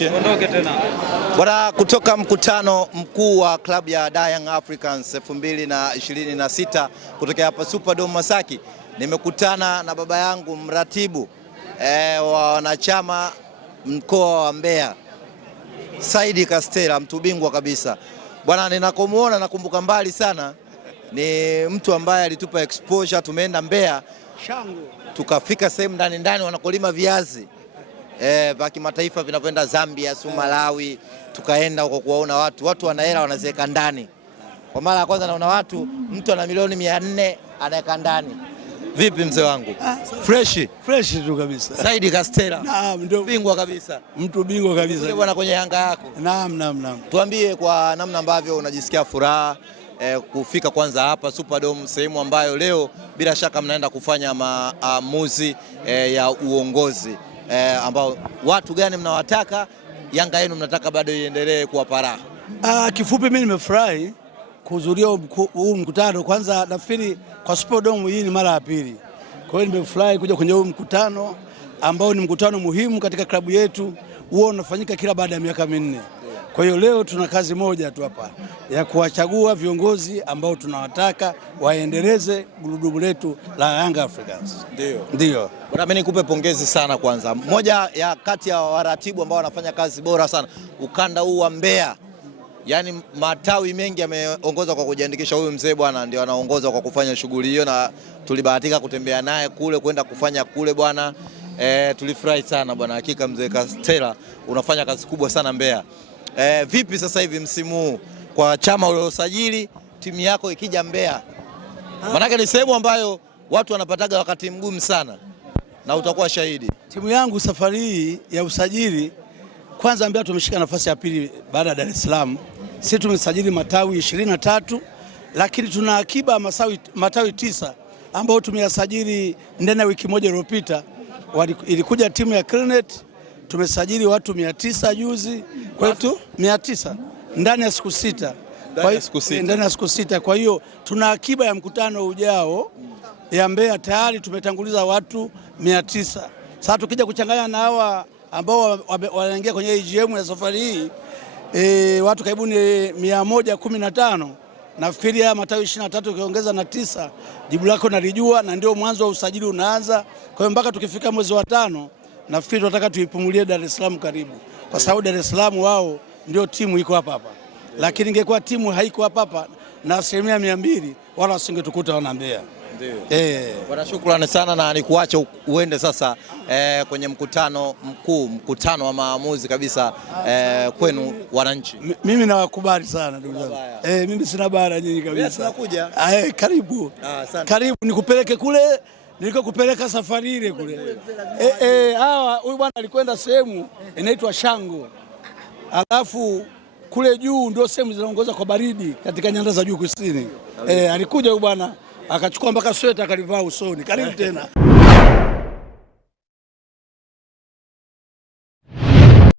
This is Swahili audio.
Ondoke tena. Bwana, kutoka mkutano mkuu wa klabu ya Young Africans 2026 kutokea hapa Superdome Masaki, nimekutana na baba yangu mratibu wa wanachama mkoa wa Mbeya, Saidi Castella, mtu bingwa kabisa. Bwana, ninakomuona nakumbuka mbali sana, ni mtu ambaye alitupa exposure. Tumeenda Mbeya Shangu, tukafika sehemu ndani wanakolima viazi vya kimataifa vinavyoenda Zambia, Malawi. Tukaenda huko kuwaona watu wana hela wanaziweka ndani. Kwa mara ya kwanza naona mtu ana milioni 400 anaweka ndani. Vipi mzee wangu? Fresh tu kabisa. Saidi Castella. Naam, ndio bingwa kabisa. Mtu bingwa kabisa. Ndio bwana, kwenye Yanga yako. Naam. Tuambie kwa namna ambavyo unajisikia furaha kufika kwanza hapa Superdome, sehemu ambayo leo bila shaka mnaenda kufanya maamuzi ya uongozi. Ambao watu gani mnawataka Yanga yenu mnataka bado iendelee kuwapa raha? Kifupi mimi nimefurahi kuhudhuria huu mkutano. Kwanza nafikiri kwa Superdome hii ni mara ya pili. Kwa hiyo nimefurahi kuja kwenye huu mkutano ambao ni mkutano muhimu katika klabu yetu, huo unafanyika kila baada ya miaka minne. Kwa hiyo leo tuna kazi moja tu hapa ya kuwachagua viongozi ambao tunawataka waendeleze gurudumu letu la Young Africans. Ndio. Bwana, mimi nikupe pongezi sana kwanza. Mmoja ya kati ya waratibu ambao wanafanya kazi bora sana ukanda huu wa Mbeya. Yaani matawi mengi yameongoza kwa kujiandikisha. Huyu mzee bwana ndio anaongoza kwa kufanya shughuli hiyo, na tulibahatika kutembea naye kule kwenda kufanya kule bwana. Tulifurahi sana bwana, hakika mzee Castella unafanya kazi kubwa sana Mbeya. Vipi sasa hivi msimu huu kwa chama uliosajili timu yako ikija Mbeya? Maana ni sehemu ambayo watu wanapataga wakati mgumu sana na utakuwa shahidi. Timu yangu safari hii ya usajili, kwanza Mbeya tumeshika nafasi ya pili baada ya Dar es Salaam. Sisi tumesajili matawi 23, lakini tuna akiba matawi 9 ambao tumeyasajili ndani ya wiki moja iliyopita. Ilikuja timu ya Clinet, tumesajili watu 900 juzi, kwetu 900 ndani ya siku 6. Ndani ya siku 6. Kwa hiyo tuna akiba ya mkutano ujao ya Mbeya, tayari tumetanguliza watu 900. Sasa tukija kuchanganya na hawa ambao wanaingia kwenye AGM ya safari hii, watu karibuni 115. Nafikiri haya matawi 23 ukiongeza na 9, jibu lako nalijua, na ndio mwanzo wa usajili unaanza. Kwa hiyo mpaka tukifika mwezi wa 5 nafikiri tunataka tuipumulie Dar es Salaam karibu, kwa sababu Dar es Salaam wao ndio timu iko hapa. Lakini ingekuwa timu haiko hapa na 200% wala wasingetukuta wana Mbeya. Bwana, shukrani sana, na nikuache uende sasa kwenye mkutano mkuu, mkutano wa maamuzi kabisa kwenu wananchi. Mimi nawakubali sana ndugu zangu. Mimi sina bara nyinyi kabisa. Tunakuja. Karibu. Karibu nikupeleke kule nilikokupeleka safari ile kule. Huyu bwana alikwenda sehemu inaitwa Shango. Alafu kule juu ndio sehemu zinaongoza kwa baridi katika nyanda za juu kusini. Alikuja huyu bwana akachukua mpaka sweta akalivaa usoni. Karibu tena.